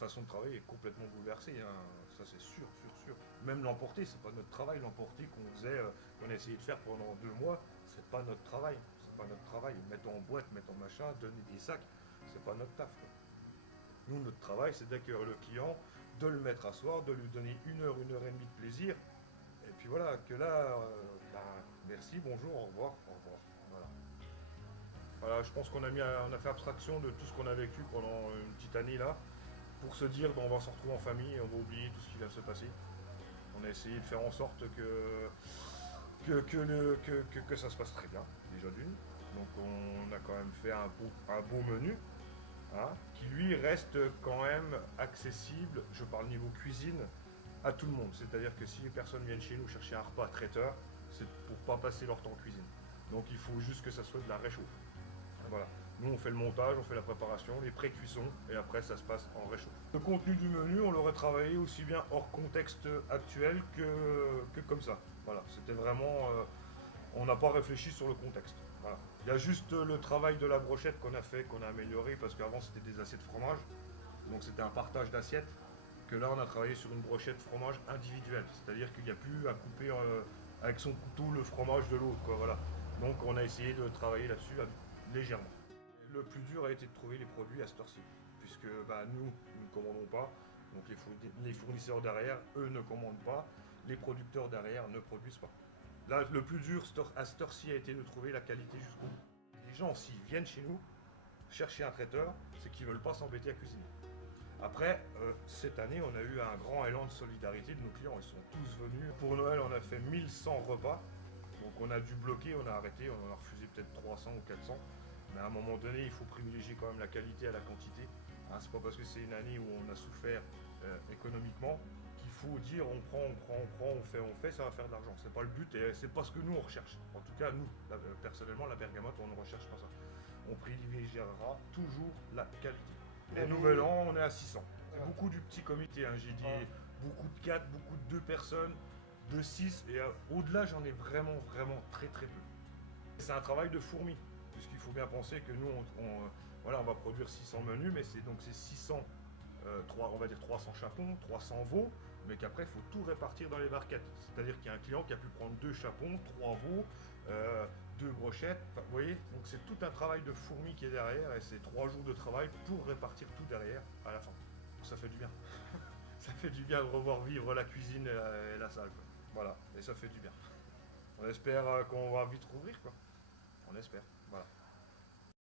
façon de travailler est complètement bouleversée, hein. Ça c'est sûr, sûr, sûr. Même l'emporter, c'est pas notre travail. L'emporter qu'on a essayé de faire pendant 2 mois, c'est pas notre travail. C'est pas notre travail. Mettre en boîte, mettre en machin, donner des sacs, c'est pas notre taf, quoi. Nous, notre travail, c'est d'accueillir le client, de le mettre à soir, de lui donner une heure et demie de plaisir. Et puis voilà, que là, ben, merci, bonjour, au revoir, au revoir. Voilà. Voilà, je pense on a fait abstraction de tout ce qu'on a vécu pendant une petite année là, pour se dire ben, on va se retrouver en famille et on va oublier tout ce qui vient de se passer. On a essayé de faire en sorte que ça se passe très bien, déjà d'une. Donc on a quand même fait un beau menu, hein, qui lui reste quand même accessible, je parle niveau cuisine, à tout le monde. C'est-à-dire que si les personnes viennent chez nous chercher un repas traiteur, c'est pour pas passer leur temps en cuisine. Donc il faut juste que ça soit de la réchauffe. Voilà. Nous, on fait le montage, on fait la préparation, les pré-cuissons, et après, ça se passe en réchauffe. Le contenu du menu, on l'aurait travaillé aussi bien hors contexte actuel que comme ça. Voilà. C'était vraiment. On n'a pas réfléchi sur le contexte. Voilà. Il y a juste le travail de la brochette qu'on a fait, qu'on a amélioré, parce qu'avant, c'était des assiettes fromage. Donc, c'était un partage d'assiettes. Que là, on a travaillé sur une brochette fromage individuelle. C'est-à-dire qu'il n'y a plus à couper avec son couteau le fromage de l'autre, quoi. Voilà. Donc, on a essayé de travailler là-dessus légèrement. Le plus dur a été de trouver les produits à cette heure-ci, puisque bah, nous ne commandons pas, donc les fournisseurs derrière, eux ne commandent pas, les producteurs derrière ne produisent pas. Là, le plus dur à cette heure-ci a été de trouver la qualité jusqu'au bout. Les gens, s'ils viennent chez nous chercher un traiteur, c'est qu'ils ne veulent pas s'embêter à cuisiner. Après, cette année, on a eu un grand élan de solidarité de nos clients. Ils sont tous venus. Pour Noël, on a fait 1100 repas. Donc on a dû bloquer, on a arrêté, on en a refusé peut-être 300 ou 400. Mais à un moment donné, il faut privilégier quand même la qualité à la quantité. Hein, c'est pas parce que c'est une année où on a souffert économiquement qu'il faut dire on prend, on fait, ça va faire de l'argent. C'est pas le but et c'est pas ce que nous on recherche. En tout cas, nous, personnellement, la bergamote, on ne recherche pas ça. On privilégiera toujours la qualité. Et nouvel an, on est à 600. C'est beaucoup du petit comité, hein. J'ai dit beaucoup de 4, beaucoup de 2 personnes, de 6, et au-delà, j'en ai vraiment, vraiment très très peu. C'est un travail de fourmi, puisqu'il faut bien penser que nous, voilà, on va produire 600 menus, mais c'est 600, on va dire 300 chapons, 300 veaux, mais qu'après, il faut tout répartir dans les barquettes. C'est-à-dire qu'il y a un client qui a pu prendre 2 chapons, 3 veaux, 2 brochettes, enfin, vous voyez, donc c'est tout un travail de fourmi qui est derrière, et c'est 3 jours de travail pour répartir tout derrière à la fin. Ça fait du bien. Ça fait du bien de revoir vivre la cuisine et la salle, quoi. Voilà, et ça fait du bien. On espère qu'on va vite rouvrir, quoi. On espère, voilà.